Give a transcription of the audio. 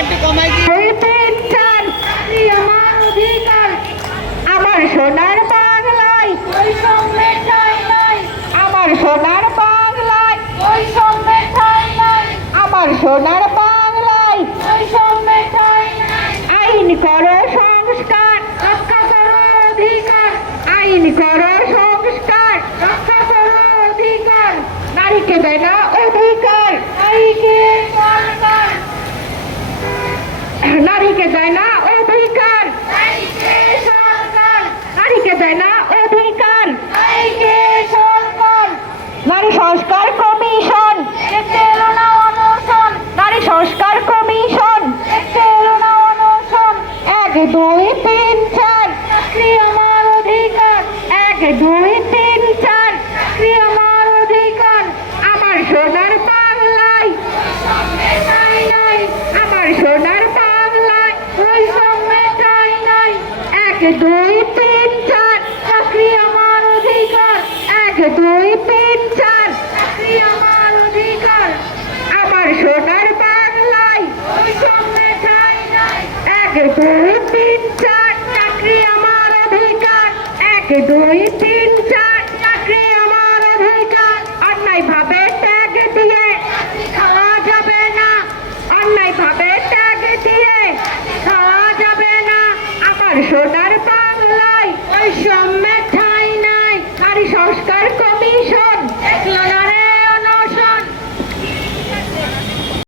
একটু কমাই দিই। আমার অধিকার। আমার সোনার বাংলায় আমার সোনার বাংলায় আমার সোনার বাংলায় আইন করো সংস্কার। রক্ষা করো অধিকার। আইন করো সংস্কার। রক্ষা করো অধিকার। নারীকে দেয় না অধিকার। নারীকে নারীকে দেয় না অধিকার। নারীকে দেয় না অধিকার। নারী সংস্কার কমিশন। নারী সংস্কার কমিশন। এক দুই তিন চার। আমার অধিকার। এক দুই তিন চার। আমার অধিকার। আমার সোনার দুই তিন চার আমার অধিকার। এক, দুই তিন চার আমার অধিকার। আমার সোনার বাংলায় সঙ্গে চাই নাই। এক, দুই আমার অধিকার। এক, দুই তিন চার